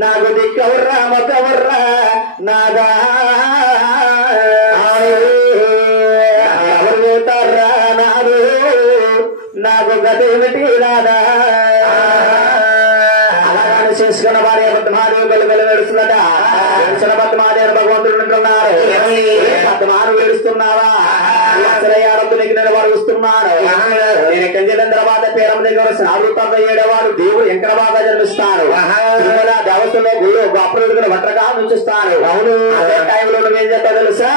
నాకు దిక్కవర్రా మొక్కవర్రా నాదా ఎవరు పోతారా నాదు నాకు గత ఏమిటి రాదా అలాగే చేసుకున్న వారి పద్మాదేవి వెలువెలు నడుస్తున్నట తెలిసిన పద్మాదేవి భగవంతుడు ఉంటున్నారు పద్మాను వేడుస్తున్నావా ఆడతునికి నేను వారు వస్తున్నాను నేను కంజల తర్వాత పేరం దగ్గర సాధుత్వ ఏడవాడు దేవుడు ఎంకర బాగా జన్మిస్తాను దేవతలో గుళ్ళు అప్పుడు వట్రగా ఉంచుస్తాను అవును అదే టైంలో నువ్వేం చెప్తా తెలుసా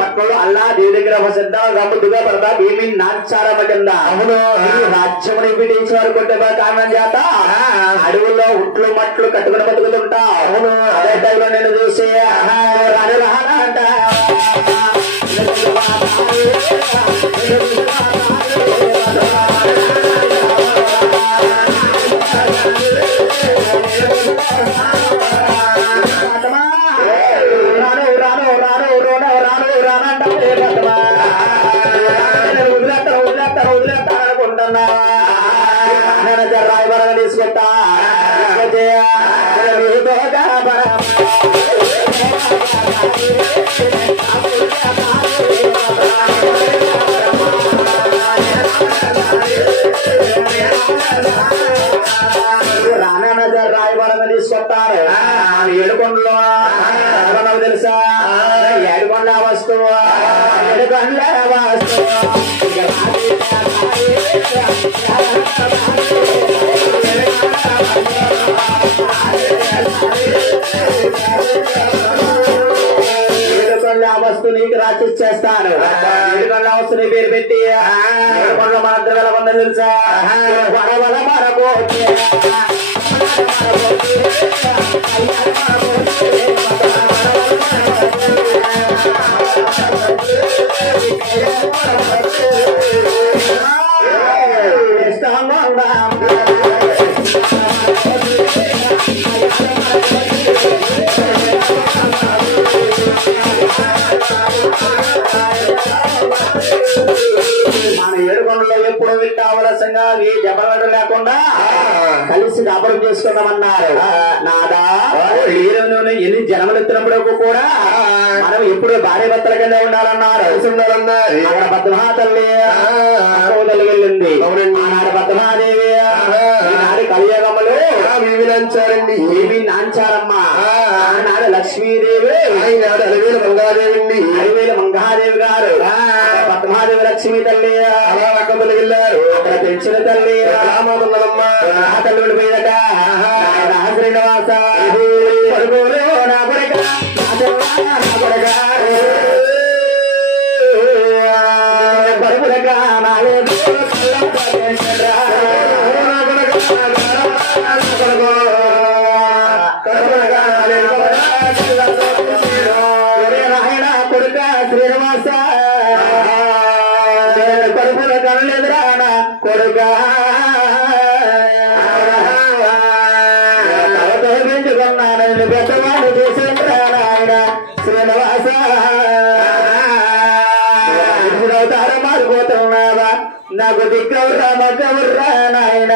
పక్కలో అల్లా దేవి దగ్గర సిద్ధ గమ్ముగా పడతా భీమి నాచారమ కింద అవును రాజ్యమును ఇంపిటించి వారు కొట్టే కారణం చేత అడవుల్లో ఉట్లు మట్లు కట్టుకుని బతుకుతుంటా అవును అదే టైంలో నేను చూసి రాను రానా అంట రాయబరగా తీసుకుంటా రాయబరంగా తీసుకొస్తారు ఏడుకొండలో తెలుసా ఏడుకొండ వస్తువు ఏడుకొండ వస్తువు ఏడుకొండ వస్తు నీకు రాసిచ్చేస్తాను ఏడుకొండ వస్తు నీ పేరు పెట్టి ఏడుకొండలో మన దగ్గర ఉందని తెలుసా వరవల మరపోతే మన ఏడుకొండలో ఎప్పుడు విట్టావలసంగా ఏ జపగడు లేకుండా కలిసి వ్యాపారం చేసుకుందామన్నారు నాదా ఎన్ని జన్మలు ఎత్తినప్పుడు కూడా మనం ఎప్పుడు భార్య భర్తల కింద ఉండాలన్నారు అక్కడ పద్మా తల్లి తల్లి వెళ్ళింది ఆనాడు పద్మాదేవి ఆనాడు కలియుగములు నాంచారండి ఏమి నాంచారమ్మ ఆనాడు లక్ష్మీదేవి ఈనాడు అలివేలు మంగాదేవి అలివేలు మంగాదేవి గారు పద్మాదేవి లక్ష్మీ తల్లి అలా రకములు వెళ్ళారు అక్కడ పెంచిన తల్లి రామమ్మ ఆ తల్లి ఉండిపోయాక శ్రీనివాస నా కొడుక పరుగులగా నాలేదు కొడుక శ్రీనివాస పరుగుల కనలేదురా కొడుక పెంచుకున్నాను పెద్దవాడు చేసేంద్రా నాయన శ్రీనివాస అవతారం మారిపోతున్నావా నాకు దిక్కవర్రా మగ్గవర్రా నాయన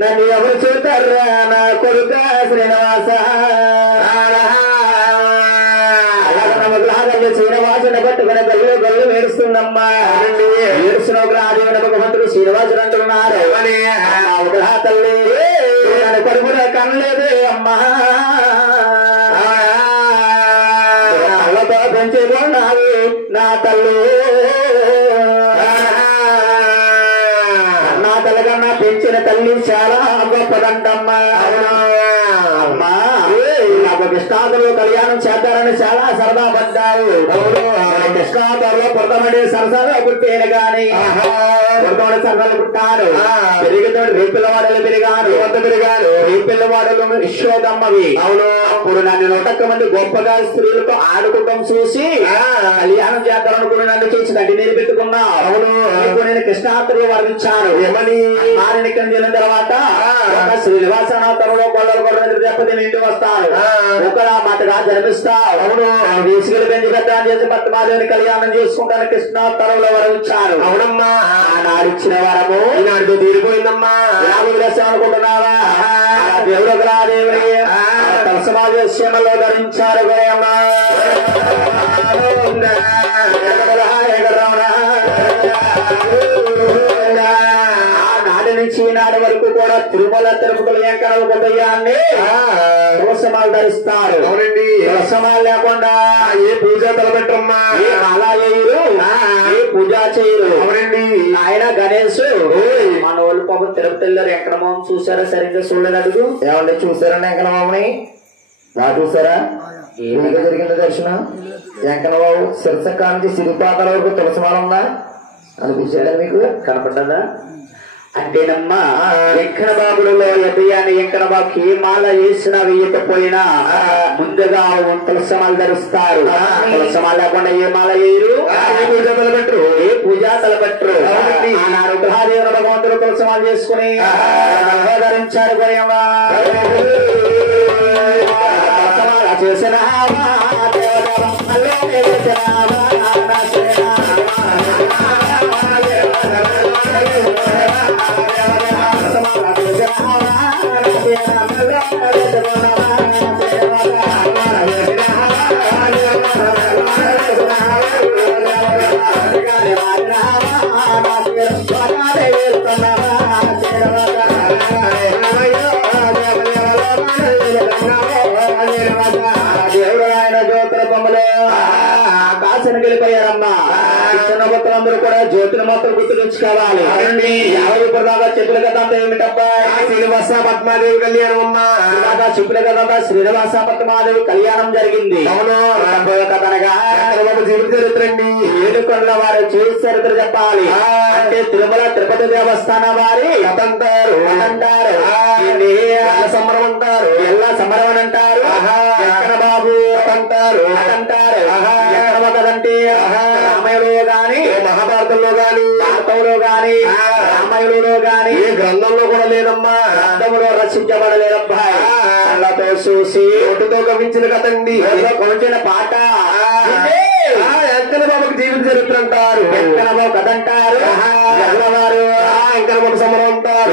నన్ను ఎవరు చూస్తారా నా కొడుక శ్రీనివాస అలాగే శ్రీనివాసుని పట్టుకుని గల్లు గల్లు ఏడుస్తుందమ్మా ఏడుస్తున్న ఆదివన భగవంతుడు శ్రీనివాసుడు అంటున్నారు విగ్రహ తల్లి నన్ను కొడుకునే కనలేదు అమ్మా కళ్ళతో పెంచుకున్నావు నా తల్లి నా తల్లికన్నా పెంచిన తల్లి చాలా గొప్పదంటమ్మా అమ్మా నాకు కృష్ణాదులు కళ్యాణం చేద్దారని చాలా సరదా పడ్డావు కృష్ణాదులో పుట్టమడి సరసగా పుట్టేను గాని పుట్టమడి సరదాలు పుట్టారు పెరిగితోటి రేపిల్లవాడలు పెరిగాను రేపిల్లవాడలు యశోదమ్మవి. అవును. అప్పుడు నన్ను 100 మంది గొప్పగా స్త్రీలతో ఆడుకోవడం చూసి కళ్యాణం చేద్దాం అనుకుని నన్ను చూసి గడ్డి నీరు పెట్టుకున్నావు. అవును. నేను కృష్ణాత్రులు వర్ణించాను. ఏమని మారినికం చేసిన తర్వాత శ్రీనివాసనాథంలో గొడవలు గొడవ దెబ్బతి ఇంటి వస్తాను. ఒకళ్ళ మాటగా జన్మిస్తావు. అవును. తీసుకెళ్లి పెంచి పెద్ద చేసి పద్మాదేవిని కళ్యాణం చేసుకుంటాను కృష్ణావతారంలో వరమిచ్చాను. అవునమ్మా. ఆనాడు ఇచ్చిన వరము ఈనాడుతో తీరిపోయిందమ్మా. రాముడు అనుకుంటున్నావా? దేవుడు దేవుని సమాజ శ్యామలో ధరించారు. నాటి నుంచి ఈనాడు వరకు కూడా తిరుమల తిరుపతులు ఏకడవ కొట్టయ్యాన్ని తులసమాలు ధరిస్తారు. అవునండి. తులసమాలు లేకుండా ఏ పూజ తలపెట్టమ్మా, ఏ మాలా చేయరు, ఏ పూజ చేయరు. అవునండి. ఆయన గణేష్ మన వాళ్ళు పాపం తిరుపతి వెళ్ళారు. వెంకటమామ చూసారా? సరిగ్గా చూడలేదు. అడుగు ఏమంటే చూసారండి వెంకటమామని? బాగా చూసారా? ఏమిగా జరిగిందో దర్శనం? వెంకటబాబు శిరసక్క నుంచి సిరిపాతల వరకు తులసిమాల ఉందా అనిపించాడా? మీకు కనపడ్డా? అంటేనమ్మా వెంకటబాబులలో ఎదయాన్ని వెంకటబాబుకి ఏ మాల వేసినా వేయకపోయినా ముందుగా తులసమాలు ధరిస్తారు. తులసమాల లేకుండా ఏ మాల వేయరు, ఏ పూజ తలపెట్టరు, ఏ పూజ తలపెట్టరు. ఆనాడు గ్రహాదేవుల భగవంతుడు తులసమాలు చేసుకుని ధరించారు. చేసిన దేవుడు ఆయన జ్యోతుల బొమ్మలు ఆకాశానికి వెళ్ళిపోయారమ్మా. చిన్న భక్తులందరూ కూడా జ్యోతుల మొత్తం గుర్తుకోవాలి. ఇప్పుడు దాకా చెప్పుల కథ అంతా ఏమిటబ్బా? శ్రీనివాస పద్మాదేవి కళ్యాణం అమ్మా. చెప్పుల కథ శ్రీనివాస పద్మాదేవి కళ్యాణం జరిగింది. అవును. కథ అనగా జీవిత చరిత్ర అండి. ఏడుకొండల వారి జీవిత చరిత్ర చెప్పాలి అంటే తిరుమల తిరుపతి దేవస్థానం వారి కథ అంటారు. సంబరం అంటారు, ఎల్లా సంబరం అని అంటారు. బాబు అంటారు అంటారు. కదంటే రామాయణంలో గాని, మహాభారతంలో గాని, భారతంలో గాని, రామాయణంలో గాని ఏ గ్రంథంలో కూడా లేదమ్మా. గ్రంథంలో రచించబడలేదబ్బా. కళ్ళతో చూసి ఒట్టుతో గమనించిన కదండి. గమనించిన పాట వెంకటబాబుకి జీవిత చరిత్ర అంటారు. వెంకటబాబు కథ అంటారు. వారు వెంకటబాబు సమరం అంటారు.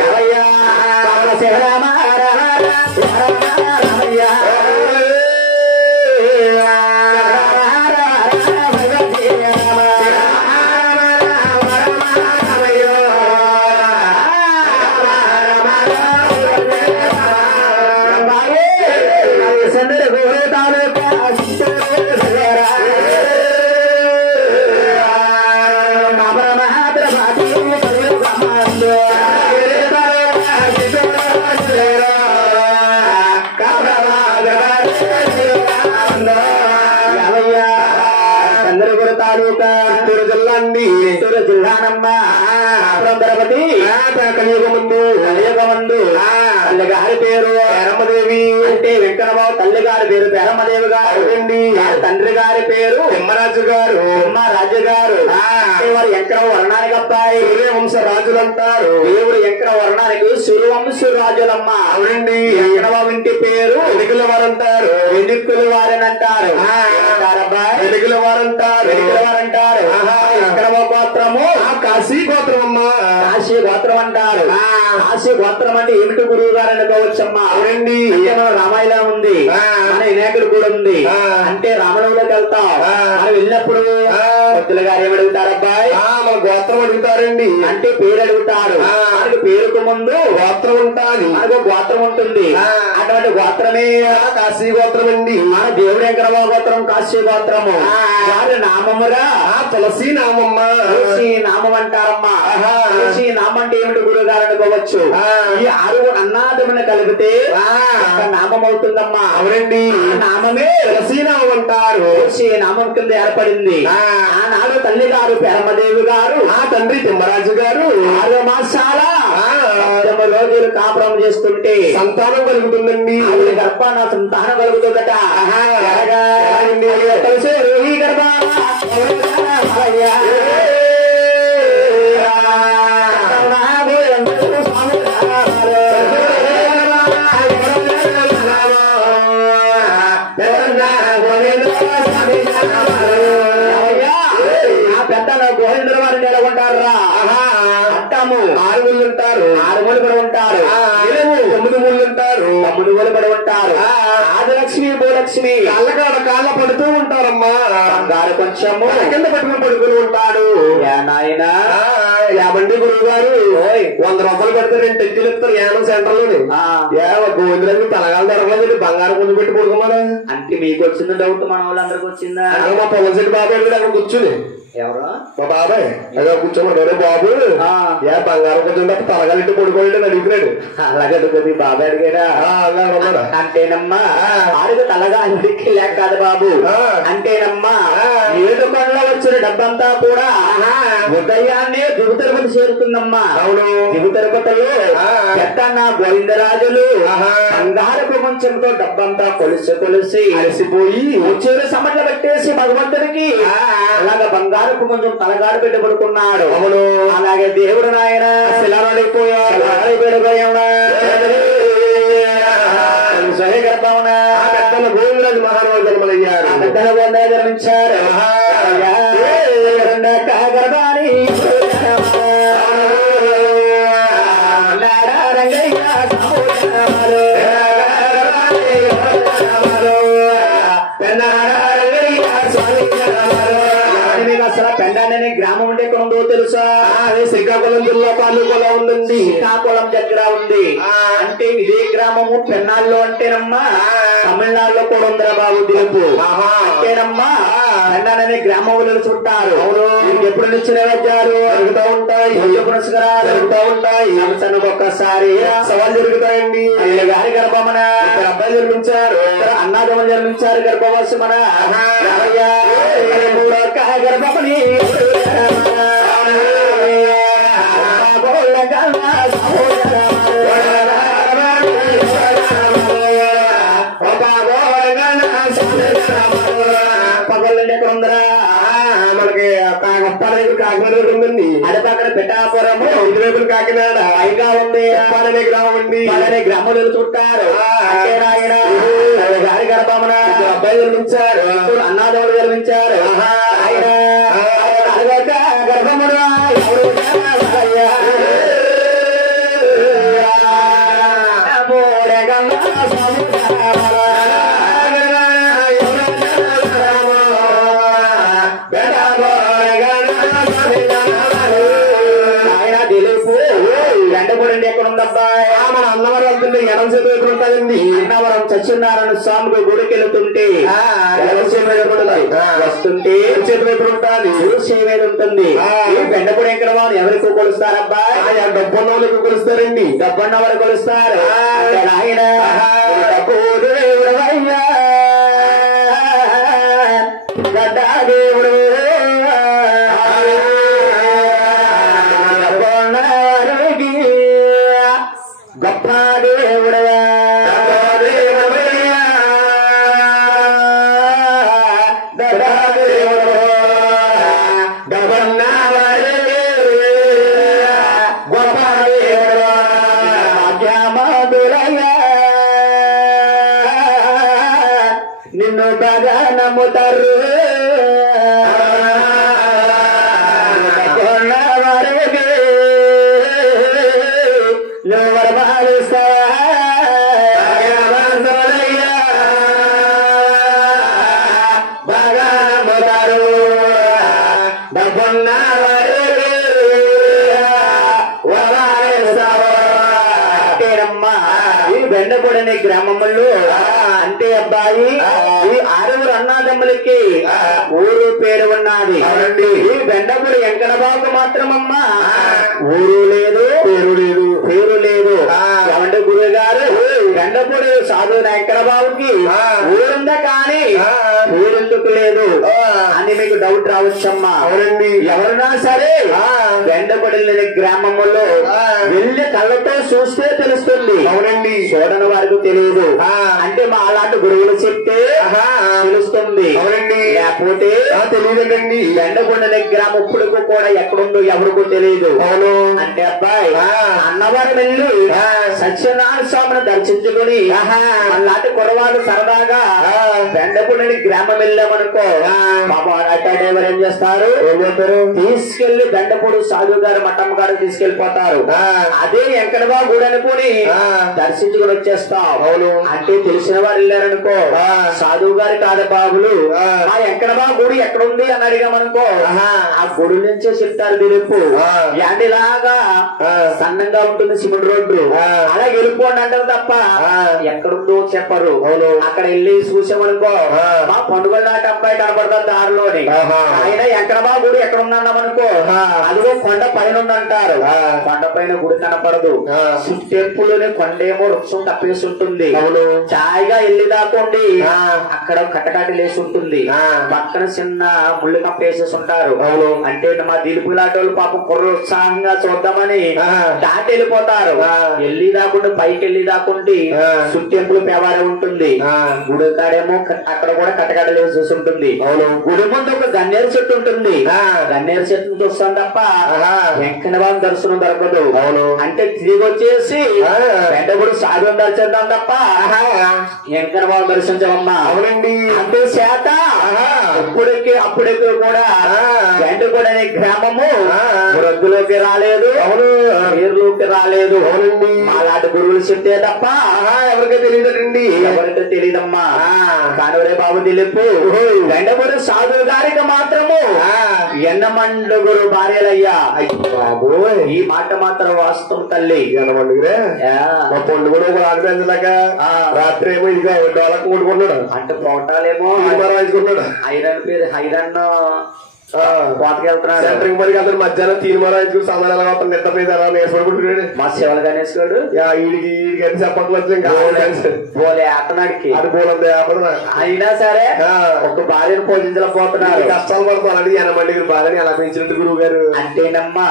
చిత్తూరు జిల్లానమ్మా. తిరుపతి కలియుగముందు తల్లి గారి పేరు పేరమ్మదేవి. అంటే వెంకటబాబు తల్లి గారి పేరు పేరమ్మదేవి గారు. తండ్రి గారి పేరు తిమ్మరాజు గారు. తిమ్మరాజు గారు వారు వెంకట వర్ణానికి అబ్బాయి. సూర్యవంశ రాజులు అంటారు. దేవుడు వెంకట వర్ణానికి సూర్యవంశ రాజులమ్మ. అవునండి. వెంకటబాబు ఇంటి పేరు వెనుకల వారంటారు. వెనుకల వారని అంటారు. వెనుకల వారంటారు. వారంటారు. వెంకటబాబు గోత్రము కాశీ గోత్రం అమ్మా. కాశీ గోత్రం అంటారు. కాశీ గోత్రం అంటే ఏమిటి గురువు గారు అనుకోవచ్చమ్మా. అవునండి. రామాయణం ఉంది, మన వినాయకుడు కూడా ఉంది. అంటే రామణంలోకి వెళ్తాం. మనం వెళ్ళినప్పుడు భక్తులు గారు ఏమడుగుతారు అబ్బాయి? మన గోత్రం అడుగుతారండి. అంటే పేరు అడుగుతారు. మనకి పేరుకు ముందు గోత్రం ఉంటుంది. మనకు గోత్రం ఉంటుంది. అటువంటి గోత్రమే కాశీ గోత్రం అండి. మన దేవుడు వెంకటబాబు గోత్రం కాశీ గోత్రము. వారి నామమురా తులసి నామమ్మ. తులసి నామం అంటారమ్మా. తులసి నామం అంటే ఏమిటి గురువు గారు అనుకోవచ్చు. ఈ 6 అన్నాదములను కలిపితే నామం అవుతుందమ్మా. అవునండి. నామమే తులసి నామం అంటారు. తులసి నామం కింద ఏర్పడింది. ఆనాడు తల్లి గారు పేరమ్మదేవి గారు, ఆ తండ్రి తిమ్మరాజు గారు 6 మాసాల కాపురం చేస్తుంటే సంతానం కలుగుతుందండి. ఆవిడ గర్భాన సంతానం కలుగుతుందట. కలిసే ఈ గర్భాన పెద్ద గోవిందుల వారిని నెలకొంటారా? అట్టము 6 ముళ్ళు ఉంటారు, 6 ముళ్ళు పడి ఉంటారు. 9 ముళ్ళు ఉంటారు, 9 ముళ్ళు పడి ఉంటారు. ఆదిలక్ష్మి భూలక్ష్మి కాళ్ళ పడుతూ ఉంటారమ్మా. బంగారు కొంచెము కింద పట్టుకుని పడుకుని ఉంటాడు. నాయన యాబండి గురువు గారు 100 రూపాయలు పెడితే 2 టెంకీలు ఇస్తారు యానం సెంటర్ లోని. గోవిందులకి తలగాలు దొరకలేదు, బంగారం కొంచెం పెట్టి పడుకోమా. అంటే మీకు వచ్చింది డౌట్, మన వాళ్ళందరికి వచ్చిందా? మా పవన్ శెట్టి బాబాయ్ అక్కడ కూర్చుని, ఎవరు మా బాబాయ్ అదే కూర్చోమన్నాడు. బాబు ఏ బంగారం కొంచెం తప్ప తలగాలింటి పడుకోండి అడుగుతున్నాడు. అలాగే అడుగుతుంది బాబాయ్ అడిగాడా? అంటేనమ్మా ఆడికి తలగా ఇంటికి లేక కాదు బాబు. అంటేనమ్మా 7 కొండలో వచ్చిన డబ్బంతా కూడా ఉదయాన్నే దిగు తిరుపతి చేరుతుందమ్మా. అవును, దిగు తిరుపతిలో పెద్దన్న గోవిందరాజులు బంగారపు కొంచెంతో డబ్బంతా కొలిసి అలసిపోయి వచ్చేరు సమట్ల పెట్టేసి భగవంతుడికి అలాగా బంగారపు కొంచెం తలగాడు పెట్టి పడుకున్నాడు. అవును, అలాగే దేవుడు నాయన శిలాడిపోయాడు. గర్భమున పెద్దల గోవిందరాజు మహారాజు జన్మలయ్యారు. పెద్దల గోవిందరాజు జన్మించారు. గర్భాని అసలు పెండానే గ్రామం ఉంటే ఎక్కడ ఉందో తెలుసా? అదే శ్రీకాకుళం జిల్లా తాలూకాలో ఉందండి. శ్రీకాకుళం దగ్గర ఉంది. అంటే ఇదే గ్రామము పెన్నాల్లో అంటేనమ్మా తమిళనాడులో కూడా ఉందిరా బాబు దింపు. అంటేనమ్మా పెన్నాననే గ్రామం చుట్టారు. అవును, ఎప్పుడు నుంచి నైవేద్యాలు జరుగుతూ ఉంటాయి, పురస్కారాలు జరుగుతూ ఉంటాయి. సంవత్సరానికి ఒక్కసారి సవాల్ జరుగుతాయండి. అయ్య గారి గర్భమన అబ్బాయి జన్మించారు, అన్నాదమ్మలు జన్మించారు. గర్భవశమన గర్భమని పగలండి ఎక్కడ ఉందరా? మనకి కాకినాడ దగ్గర ఉందండి. అది పక్కన పిఠాపురము, ఇటువైపులు కాకినాడ పైగా ఉంది. పడనే గ్రామం ఉంది. పడనే గ్రామంలో చుట్టారు. ఆయన గారి గర్భమున అబ్బాయి జన్మించారు, అన్నాదవులు జన్మించారు. ఆయన గర్భమున మన అన్నవరం వెళ్తుంటే ఎడం చేతి వైపు ఉంటాయండి. అన్నవరం సత్యనారాయణ స్వామికి గుడికి వెళ్తుంటే వస్తుంటే చేతి వైపు ఉంటుంది, చేవేది ఉంటుంది. బెండపూడి ఎక్కడ వాళ్ళు ఎవరికి కొలుస్తారబ్బా? డబ్బున్న వాళ్ళకి కొలుస్తారండి. డబ్బున్న వారు కొలుస్తారు. ఆయన గడ్డా దేవుడు గొప్ప దేవుడవా నిన్ను బాగా నమ్ముతారు. బెండపూడనే గ్రామంలో అంటే అబ్బాయి ఈ 6 అన్నాదమ్ములకి ఊరు పేరు ఉన్నది. ఈ బెండపూడి వెంకటబాబుకు మాత్రమమ్మా ఊరు లేదు, పేరు లేదు, పేరు లేదు. ఏమంటే గురువు గారు బెండపూడి సాధు వెంకటబాబుకి ఊరుందా కానీ పేరెందుకు లేదు అని మీకు డౌట్ రావచ్చమ్మా. అవునండి. ఎవరైనా సరే బెండపల్లి గ్రామంలో వెళ్ళి కళ్ళతో చూస్తే తెలుస్తుంది. అవునండి. చూడని వారికి తెలియదు. అంటే మా అలాంటి గురువులు చెప్తే తెలుస్తుంది. అవునండి. లేకపోతే తెలియదండి. బెండపల్లి గ్రామం ఇప్పటికూ కూడా ఎక్కడుందో ఎవరికో తెలియదు. అవును. అంటే అబ్బాయి అన్నవారు వెళ్ళి సత్యనారాయణ స్వామిని దర్శించుకుని అలాంటి కురవాడు సరదాగా బెండపల్లి గ్రామం వెళ్ళామనుకో అటాడేవారు ఏం చేస్తారు, తీసుకెళ్లి బెండపూడి సాధువు గారు మఠమ్మ గారు తీసుకెళ్లిపోతారు. అదే వెంకటబా గుడి అనుకుని దర్శించుకుని వచ్చేస్తాం. అవును. అంటే తెలిసిన వారు వెళ్ళారనుకో సాధువు గారి కాదు బాబులు ఆ వెంకటబా గుడి ఎక్కడుంది అని అడిగామనుకో ఆ గుడి నుంచే చెప్తారు తెలుపు. ఇలాగా సన్నంగా ఉంటుంది సిమెంట్ రోడ్డు, అలా వెళ్ళిపోండి అంటారు తప్ప ఎక్కడుందో చెప్పరు. అక్కడ వెళ్ళి చూసామనుకో మా పండుగ నాటి అబ్బాయి కనపడతారు దారిలోని. ఆయన వెంకటబా గుడి ఎక్కడ ఉందన్నామనుకో అదిగో కొండ పైన ఉందంటారు. కొండ పైన గుడి కనపడదు. టెంపుల్ లోని కొండేమో వృక్షం కప్పేసి ఉంటుంది. చాయిగా వెళ్ళి దాకోండి అక్కడ కట్టకాటి లేసి ఉంటుంది. పక్కన చిన్న ముళ్ళు కప్పేసేసి ఉంటారు. అంటే మా దిలుపు లాంటి వాళ్ళు పాపం కుర్ర ఉత్సాహంగా చూద్దామని దాటి వెళ్ళిపోతారు. వెళ్ళి దాకుండా పైకి వెళ్ళి దాకుండి టెంపుల్ పేవారే ఉంటుంది. గుడి కాడేమో అక్కడ కూడా కట్టకాట లేసి చూసి ఉంటుంది. గుడి ముందు ఒక గన్నేరు చెట్టు ఉంటుంది. గన్నేరు చెట్టు చూస్తాం తప్ప వెంకటబాబు దర్శనం దొరకదు. అంటే తిరిగి వచ్చేసి వెంటబడి సాధువు దర్శిద్దాం తప్ప వెంకటబాబు దర్శించమమ్మా. అవునండి. అంతే చేత అప్పుడికి కూడా వెంటగూడ అనే గ్రామము వృద్ధులోకి రాలేదు. అవును. పేరులోకి రాలేదు. అవునండి. అలాంటి గురువులు చెప్తే తప్ప ఎవరికి తెలియదండి. ఎవరికి తెలియదమ్మా. కానవరే బాబు తెలుపు వెంటబడి సాధువు గారికి మాత్రము ఎన్నమండుగురు భార్యలయ్యా. బాబు ఈ మాట మాత్రం వాస్తవం తల్లి. ఎన్నమండుగురే పండుగ కూడా ఆడిపోయిందాక రాత్రి ఏమో ఇదిగా డోలకు కొట్టుకున్నాడు. అంటే పోటాలేమో రాయించుకున్నాడు. ఐరన్ పేరు ఐరన్ కోతకెళ్తున్నాడు. సెంటరింగ్ పనికి వెళ్తాడు. మధ్యాహ్నం తీర్మానం సమాధానం నిద్ర మీద నేర్చుకుంటున్నాడు. మా శివలు గణేష్ గారు వీడికి అని చెప్పట్లేదు. ఇంకా పోలే అతనాడికి అది పోలే. అయినా సరే ఒక భార్యను పోషించలేకపోతున్నారు. కష్టాలు పడుకోవాలండి. ఎనమండి భార్యని ఎలా పెంచినట్టు గురువు గారు. అంటేనమ్మా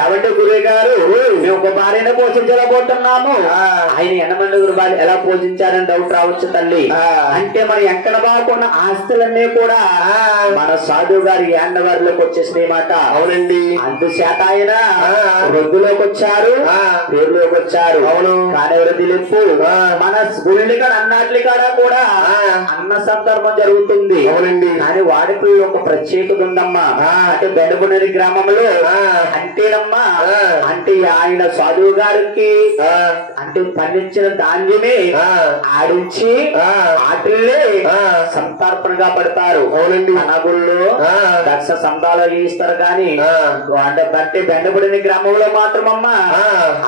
ఏమంటే గురువు గారు మేము ఒక భార్యను పోషించలేకపోతున్నాము. ఆయన ఎనమండుగురు భార్య ఎలా పోషించారని డౌట్ రావచ్చు తల్లి. అంటే మరి ఎక్కడ బాగున్న ఆస్తులన్నీ కూడా మన సాధువు గారి యాండవారిలోకి వచ్చేసినాయి మాట. అవునండి. అందుచేత ఆయన వృద్ధులోకి వచ్చారు, పేరులోకి వచ్చారు. అవును. కానీ వృద్ధి లెప్పు మన గుళ్ళి కాడ అన్నట్లి కాడ కూడా అన్న సందర్భం జరుగుతుంది. అవునండి. కానీ వాడికి ఒక ప్రత్యేకత ఉందమ్మా. అంటే బెండపునేని గ్రామంలో అంటేనమ్మా అంటే ఆయన సాధువు గారికి అంటే పండించిన ధాన్యమే ఆడించి ఆటల్లే సంతర్పణగా పడతారు. అవునండి. అనగుళ్ళు దక్ష సంతాలు ఇస్తారు. కానీ అంటే బెండపడిన గ్రామంలో మాత్రమమ్మా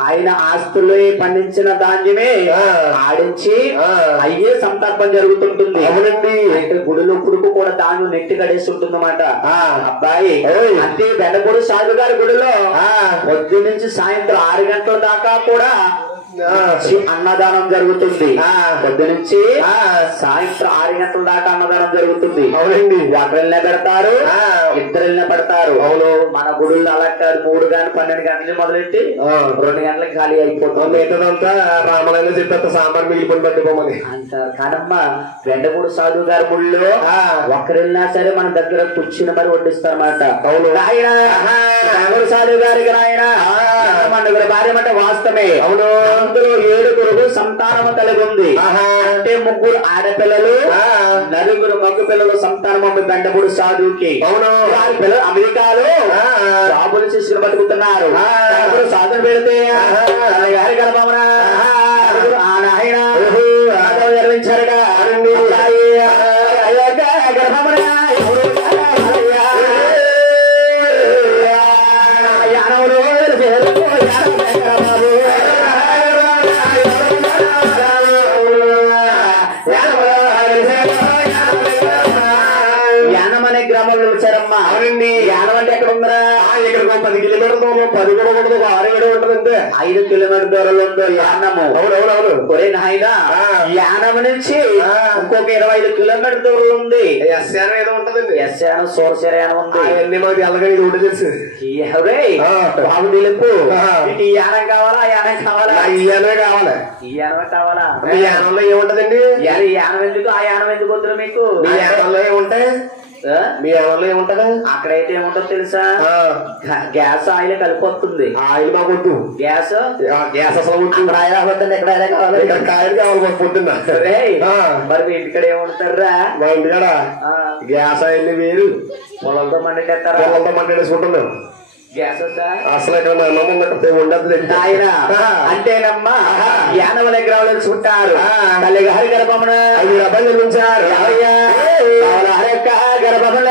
ఆయన ఆస్తుల్లో పండించిన ధాన్యమే ఆడించి అయ్యే సంతర్పణ జరుగుతుంటుంది. అవునండి. అంటే గుడిలో పుడుకు కూడా ధాన్యం నెట్టి కడేసి ఉంటుంది అన్నమాట. అబ్బాయి అంటే బెండపూడి సాధు గారి గుడిలో పొద్దు నుంచి సాయంత్రం 6 గంటల దాకా కూడా అన్నదానం జరుగుతుంది. పొద్దు నుంచి సాయంత్రం 6 గంటల దాకా అన్నదానం జరుగుతుంది. అవునండి. ఒకరినే పెడతారు, ఇద్దరినే పెడతారు. అవును. మన గుడుల్లో అలా 3 గాని 12 గంటలు మొదలెట్టి 2 గంటలకు ఖాళీ అయిపోతుంది. మిగతాదంతా రామలైనా చెప్పేస్తా సాంబార్ మిగిలిపోయి పట్టుకోమని అంటారు. కానమ్మా బెండపూడి సాధువు గారి గుడిలో ఒకరిన్నా సరే మన దగ్గర కూర్చుని మరి వడ్డిస్తారన్నమాట. అవును. ఆయన సాధువు గారికి ఆయన మన భార్య మాట వాస్తవమే. అవును. అందులో 7 సంతానము కలిగి ఉంది. అంటే 3 ఆడపిల్లలు, 4 మగ పిల్లలు సంతానం బెండపూడి సాధువుకి. అవును. వారి పిల్లలు అమెరికాలో జాబులు చేసుకుని బతుకుతున్నారు. సాధువులు పెడితే గారి గర్భమన ఆయన నిర్వహించారుగా గర్భమన యానం అనే గ్రామంలో వచ్చారమ్మా. అవునండి. యానం అంటే ఎక్కడ ఉందరా? ఇక్కడ 10 కిలోమీటర్లు 10 కూడా ఉండదు, ఒక 6-7 ఉంటదంటే 5 కిలోమీటర్ దూరంలో ఉందో యానము. అవునవునవును. ఒరే నాయన, యానం నుంచి ఇంకొక 25 కిలోమీటర్ దూరంలో ఉంది ఎస్యానం ఏదో ఉంటదండి. ఎస్యానం సోరసయానం ఉంది. అవన్నీ మాకు ఎల్లగా ఇది ఒకటి తెలుసు. బాబు నిలుపు, ఇటు ఈ యానం కావాలా, యానం కావాలా? ఈ యానమే కావాలి. ఈ యానమే కావాలా? ఈ యానంలో ఏముంటదండి? యానం ఎందుకు, ఆ యానం ఎందుకు వద్దు మీకు? మీ యానంలో ఏముంటాయి? మీ యానంలో ఏముంటది? అక్కడైతే ఏముంటుందో తెలుసా? గ్యాస్ ఆయిల్ కలిపి వస్తుంది. ఆయిల్ మాకు వద్దు. గ్యాస్ అసలు వద్దు. ఎక్కడ కావాలి? ఇక్కడ కాయలు కావాలి మాకు పొద్దున్న. మరి మీ ఇంటికాడ ఏముంటారా? మా ఇంటికాడ గ్యాస్ ఆయిల్ వేరు, పొలంతో మండికేస్తారా? పొలంతో మండేసుకుంటున్నాం. గ్యాస్ వద్దా? అసలు ఇక్కడ మా అమ్మ ఉండదు ఆయన అంటేనమ్మా. యానవ దగ్గర తెలుసుకుంటారు. తల్లి గారి గర్భమున 5 రూపాయలు నిర్మించారు. గర్భమున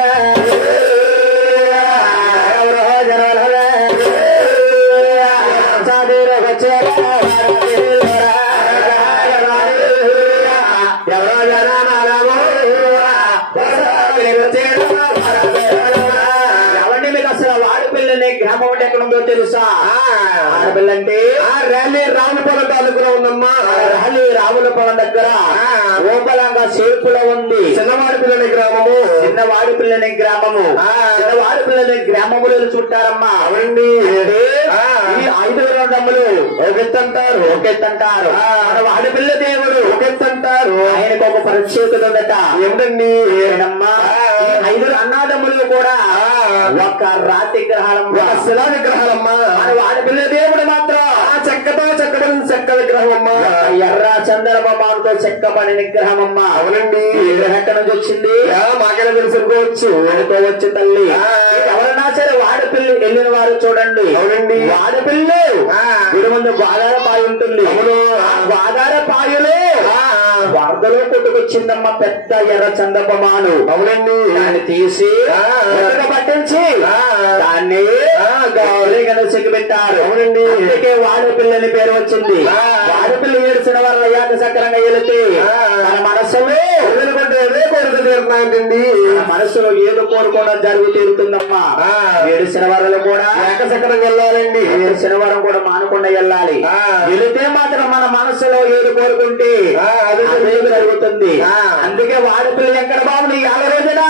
ఎవరిని మీకు అసలు వాడిపిల్లని గ్రామం అంటే ఎక్కడ ఉందో తెలుసా? ఆడపిల్ల అంటే ర్యాలీ రావులపాలెం తాలూకులో ఉందమ్మా. ర్యాలీ రావులపాలెం దగ్గర ఓపలంగా చేర్పులో ఉంది చిన్నవాడి పిల్లని గ్రామము. చిన్నవాడి పిల్లని గ్రామము. చిన్నవాడి పిల్లని గ్రామములు చుట్టారమ్మా. అవునండి. ఈ 5 డమ్ములు ఒకెత్తంటారు, ఒకెత్తంటారు. వాడి పిల్ల దేవుడు ఒకెత్తంటారు. ఆయనకు ఒక ప్రత్యేకత ఉందట. ఏమిటండి? ఏనమ్మా, 5 అన్నాదమ్ములు కూడా ఒక రాతి గ్రహాలమ్మా, శిలా విగ్రహాలమ్మా. వాడి పిల్ల దేవుడు మాత్రం చెక్కతో చెక్కబడిన చెక్క విగ్రహం అమ్మా. ఎర్ర చంద్రబాబుతో చెక్కబడిన విగ్రహం అమ్మా. అవునండి. విగ్రహం ఎక్కడి నుంచి వచ్చింది? మాకైనా తెలుసుకోవచ్చు, అనుకోవచ్చు తల్లి. ఎవరన్నా సరే వాడపిల్లి వెళ్ళిన వారు చూడండి. అవునండి. వాడపిల్లి గుడి ముందు గోదావర పాయ ఉంటుంది. గోదావర పాయలో వరదలో కొట్టుకొచ్చిందమ్మ పెద్ద ఎర్ర చందపమాను. అవునండి. దాన్ని తీసి పట్టించి దాన్ని చెక్కి పెట్టారు. అవునండి. అందుకే వాడపిల్లని పేరు వచ్చింది. వాడపిల్ల ఏడ్చిన వాళ్ళ యాక సక్రంగా వెళితే మన మనసులో ఎదుర్కొంటే కొడుకు తీరుతున్నాయండి. మనసులో ఏదో కోరుకోవడం జరుగు తీరుతుందమ్మా. ఏడుసిన వారిలో కూడా ఏక సక్రంగా వెళ్ళాలండి. ఏడుసిన వారం కూడా మానకుండా వెళ్ళాలి. వెళితే మాత్రం మన మనసులో ఏది కోరుకుంటే అదే జరుగుతుంది. అందుకే వాడపిల్ల వెంకట బాబుని 50 రోజున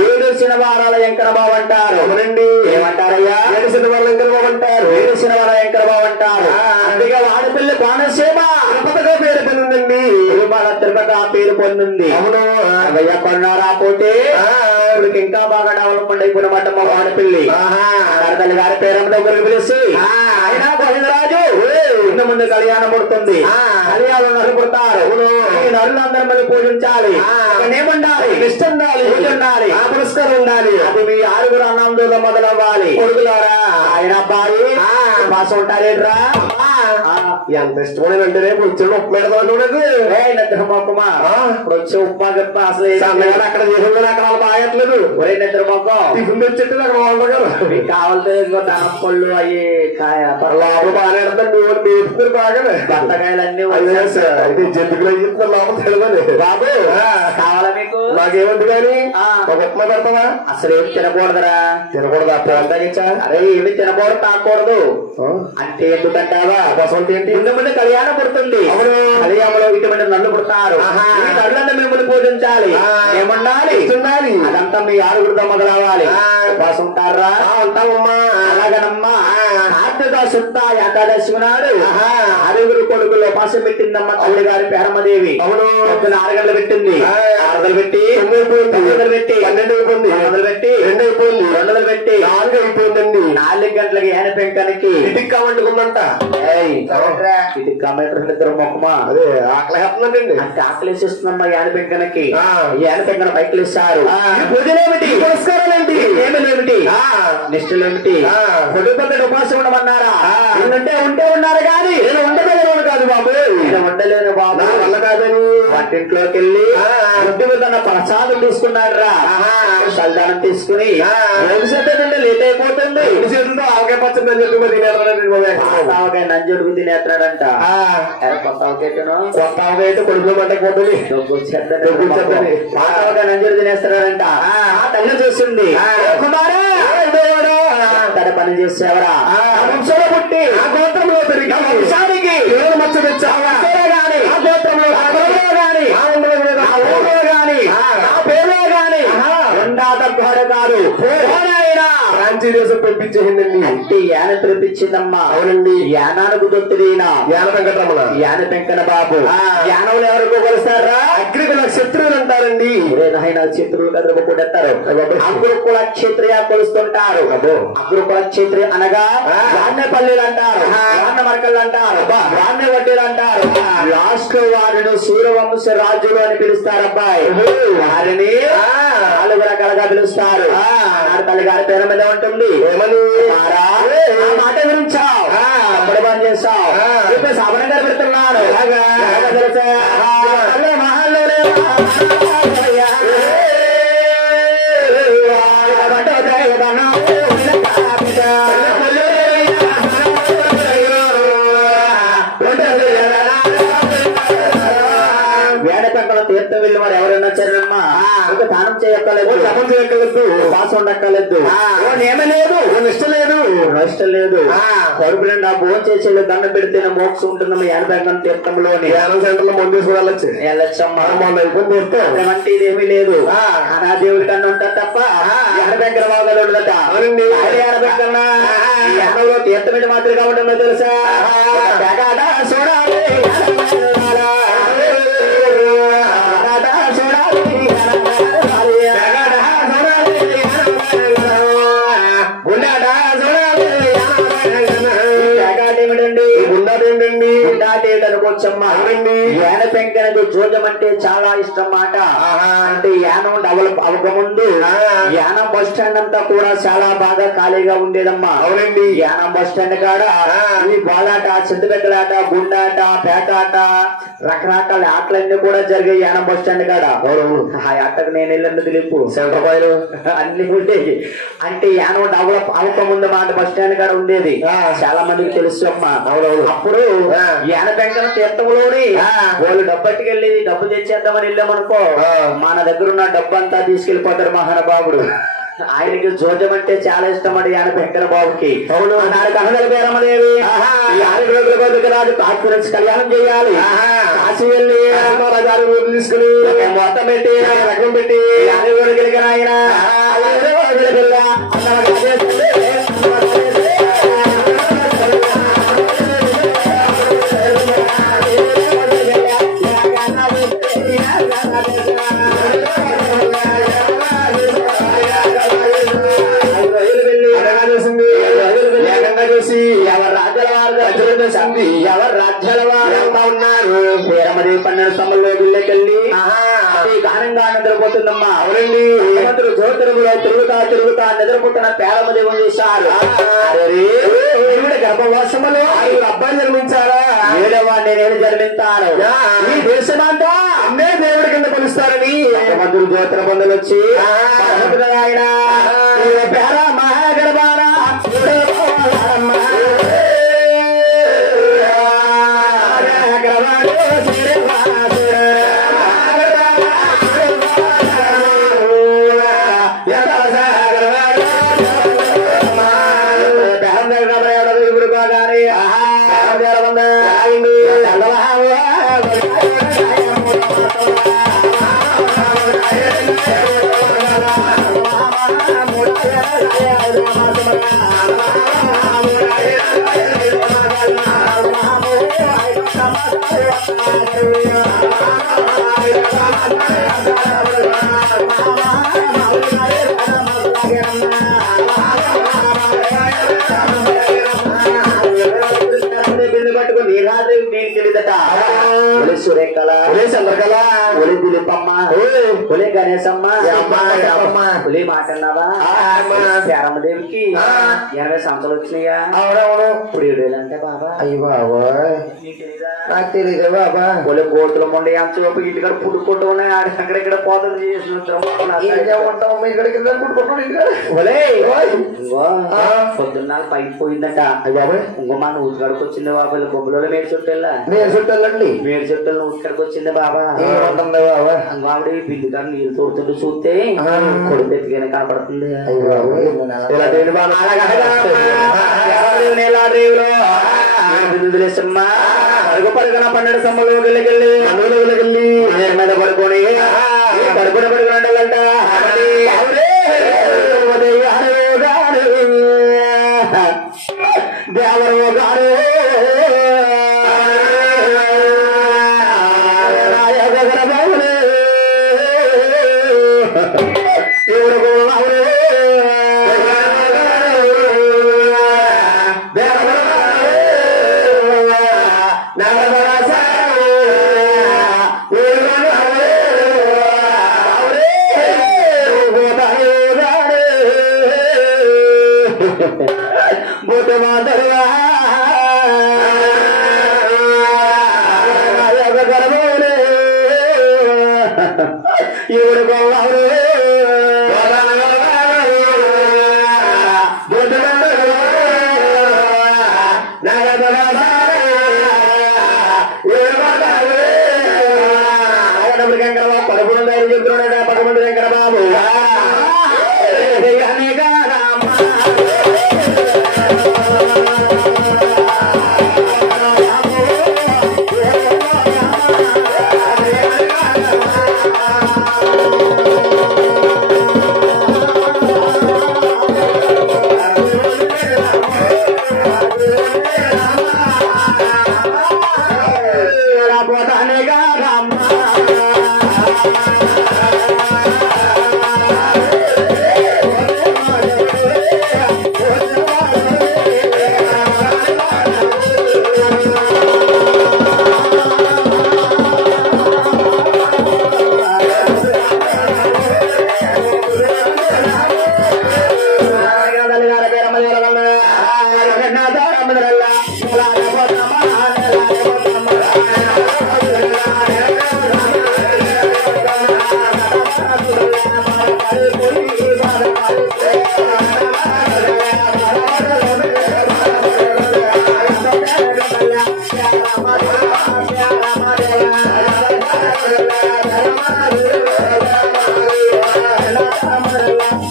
7 శనివారాల వెంకట బాబు అంటారు. అవునండి. ఏమంటారయ్యా? 7 శనివారాల వెంకట బాబు అంటారు. 7 శనివారాల వెంకట బాబు అంటారు. అందుకే వాడపిల్ల కోనసీమ తిరుపతిగా పేరు పొందిందండి. తిరుపతి ఆ పేరు పొందింది. అవును. అవయ్య కొన్నారా పోతే ఇప్పుడు ఇంకా బాగా డెవలప్మెంట్ అయిపోయినమాట మా వాడపిల్లి. తల్లి గారి పేరు దగ్గరికి పిలిచి ఆయన గోవిందరాజు ముందు కళ్యాణం పుడుతుంది. కళ్యాణం నలు పుడతారు. ఈ నరులందరూ మళ్ళీ పూజించాలి. ఏముండాలి? నిష్ట ఉండాలి, పూజ ఉండాలి, ఆ పురస్కారం ఉండాలి. అది మీ 6 అన్నంలో మొదలవ్వాలి. కొడుకులారా ఆయన అబ్బాయి భాష ఉంటారేట్రా? ఎంత ఇష్టమైనంటే రేపు వచ్చాడు ఉప్మా నిద్రమోకమా. ఇప్పుడు వచ్చే ఉప్మా గప్ప అసలు అక్కడ చేసిన అక్కడ వాళ్ళు బాగట్లేదు. ఒరే నిద్రమోకం టిఫిన్ తెచ్చేట్టు అక్కడ వాళ్ళు గారు మీకు కావాలంటే దానపళ్ళు అయ్యి లోపల బాగానే మేపుతారు బాగానే. బత్తకాయలు అన్ని అయితే జంతుకులు అయ్యిస్తున్నారు లోపల తెలియదు. బాబు కావాలా మీకు? నాకేమంది కానీ ఒక ఉప్మా పెడతావా? అసలు ఏమి తినకూడదురా. తినకూడదు అప్పగించా. అరే ఏమి తినకూడదు, తాకూడదు అంటే ఎందుకంటావా? బసంతి ఏంటి? ముందు ముందు కళ్యాణం పుడుతుంది. అవును. కళ్యాణంలో ఇటువంటి నన్ను పుడతారు. నన్ను మిమ్మల్ని పూజించాలి, ఏముండాలి, ఉండాలి. అదంతా మీ 6 మొదలవ్వాలి. ఉపవాసం ఉంటారా? ఉంటామమ్మా. అలాగనమ్మా. కార్తీక శుద్ధ ఏకాదశి నాడు 6 కొడుకులు ఉపాసం పెట్టిందమ్మ తల్లి గారి పేరమ్మదేవి. అవును. 4 గంటలు పెట్టింది. 6 పెట్టి 9 పెట్టి 12 అయిపోయింది. 2 పెట్టి 2 అయిపోయింది. 2 పెట్టి 4 అయిపోయిందండి. 4 గంటలకి ఏన పెంకానికి ఇటుక్క వండుకుందంట. ఇటుక్క నిద్ర మొక్కమా. అదే ఆకలి వేస్తుందండి. అంటే ఆకలేసేస్తుందమ్మా ఏన పెంకనకి. ఏన పెంకన పైకి లేస్తారు. పూజలేమిటి, పురస్కారాలేమిటి, ఏమిలేమిటి, నిష్ఠలేమిటి? పొద్దుపొద్దు ఉపాసం ఉండమన్నారా? ఉంటే ఉన్నారు కానీ నేను ఉండగలను కాదు బాబు. నేను ఉండలేను బాబు వల్ల కాదని వంటింట్లోకి వెళ్ళి ఒడ్డు మీద ప్రసాదం తీసుకున్నాడు రా. సల్దానం తీసుకుని లేట్ అయిపోతుంది. చేతులతో ఆవకాయ పచ్చడి అని చెప్పి ఆవకాయ నంజుడుకు తినేస్తున్నాడంట. కొత్త ఆవకాయను కొత్త ఆవకాయ కొడుకులు పంట కొట్టుని నంజుడు తినేస్తున్నాడంట. తల్లి చూస్తుంది. తన పని చేసేవరా వంశంలో పుట్టి ఆ గోత్రంలో పెరిగి వంశానికి మచ్చ తెచ్చావా గాని ఆ గోత్రంలో గాని ఆ ఊళ్ళో గాని ఆ పేరులో గాని రెండాదగ్గాడు కాదు రాంచీ దేశం పంపించేసిందండి అంటే యాన పిలిపించిందమ్మా అవునండి యానానికి దొత్తుదీనా యాన వెంకటరమణ యాన వెంకట బాబు యానవులు ఎవరికో కొలుస్తారా అగ్రికుల శత్రువులు అంటారండి ఆయన శత్రువులు కదురు కొడతారు అగ్రుకుల క్షత్రియ కొలుస్తుంటారు అగ్రుకుల క్షత్రియ అనగా వాణ్యపల్లిలు అంటారు వాణ్య మరకలు అంటారు వాణ్య వడ్డీలు అంటారు లాస్ట్ వారిని సూర్యవంశ రాజులు అని పిలుస్తారు అబ్బాయి వారిని 4 రకాలుగా పిలుస్తారు తల్లి గారి పేరు మీద ఉంటుంది ఏమని మాట గురించావు అప్పుడు పని చేస్తావు ఇప్పుడు సాబన గారు పెడుతున్నాడు వేడపక్కల తీర్థం వెళ్ళి వారు ఎవరైనా వచ్చారమ్మా ఇంకా దానం చేయక్కలేదు జపం చేయక్కలేదు వాసం ఉండక్కలేదు ఏమలేదు ఇష్టం లేదు ఇష్టం లేదు కడుపు నిండా భోజనం చేసేది దండం పెడితే మోక్షం ఉంటుందమ్మా యానబెంకం తీర్థంలోని యానం సెంటర్ లో ముందు వెళ్ళొచ్చు వెళ్ళొచ్చమ్మా అంటే ఇదేమీ లేదు ఆ దేవుడి కన్నా ఉంటారు తప్ప యానబెంకర బాగాలు ఉండదట అవునండి యానబెంకన్నా యానంలో తీర్థం మీద మాత్రమే ఉంటుందో తెలుసా చూడాలి యాన పెంకనకు జోజం అంటే చాలా ఇష్టం మాట అంటే యానం డెవలప్ అవ్వకముందు యానం బస్ స్టాండ్ అంతా కూడా చాలా బాగా ఖాళీగా ఉండేదమ్మా అవునండి యానం బస్ స్టాండ్ కాడ ఈ బాలాట చింతపెక్కలాట గుండాట పేకాట రకరకాల ఆటలన్నీ కూడా జరిగాయి యానం బస్ స్టాండ్ కాడ ఆ ఆటకు నేను వెళ్ళండి దిలీపు సెంటర్ పాయలు అన్ని ఉండేవి అంటే యానం డెవలప్ అవ్వకముందు మాట బస్ స్టాండ్ కాడ ఉండేది చాలా మందికి తెలుసు అమ్మా అవునవును అప్పుడు యాన పెంకన తీర్థంలోని వాళ్ళు డబ్బట్టుకెళ్ళి డబ్బు తెచ్చేద్దామని వెళ్ళామనుకో మన దగ్గర ఉన్న డబ్బు అంతా తీసుకెళ్లిపోతారు మహానుభావుడు ఆయనకి జోజం అంటే చాలా ఇష్టం అండి ఆయన వెంకట బాబుకి అవును నాలుగు కన్నడల పేరమ్మదేవి 6 రోజుల బతుకు రాజు కాన్ఫరెన్స్ కళ్యాణం చేయాలి కాశీ వెళ్ళి రాజాలు ఊరు తీసుకుని మొత్తం పెట్టి రకం పెట్టి 6 రోజులకి ఆయన ఎవరు రాజ్యాల వారు ఉన్నారు పేరమది 12 స్తంభంలో గుళ్ళకెళ్ళి గానంగా నిద్రపోతుందమ్మా అవునండి జ్యోతిరుగులో తిరుగుతా నిద్రపోతున్న పేరమదేవం చేశారు గర్భవాసములో 5 అబ్బాయి జన్మించారా 7వ నేను జన్మించాను ఈ దేశమంతా అన్నే దేవుడి కింద కొలుస్తారని మందులు జ్యోతిర పొందలు వచ్చి ఆయన పేర మహాగర్భారా సురేఖల చంద్రకళ ఒలి దిలీపమ్మ ఒలి గణేశమ్మ ఒలి మాటన్నావా శారమ్మదేవికి 80 సంవత్సరాలు వచ్చినాయా అవునవును ఇప్పుడు 7 ఏళ్ళు అంటే బాబా అయ్యి బాబా నాకు తెలియదే బాబా ఒలి కోతుల మొండి అంచోపు ఇంటికాడ పుట్టుకుంటూ ఉన్నాయి అక్కడెక్కడ పోతుంది చేసినట్టు ఇక్కడ కింద పుట్టుకుంటాం పొద్దున్న పైకి పోయిందట అయ్యి బాబా ఇంకో మన ఊరికాడికి వచ్చింది బాబా బొబ్బులలో మేడి చుట్టాలి నేను చుట్టాలండి మీరు చెప్తాను నువ్వు ఇక్కడికి వచ్చింది బాబా ఏమంటుంది బాబా ఆవిడ బిల్లు కానీ నీళ్ళు తోడుతుంటే చూస్తే కొడుకు ఎత్తుగానే కనపడుతుంది పడుకున్న 12 సమ్మలు వెళ్ళకెళ్ళి మీద పడుకొని పడుకునంట దేవరో గారు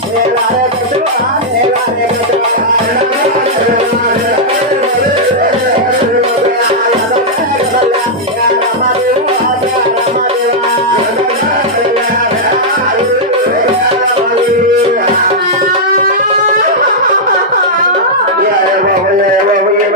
Yeah.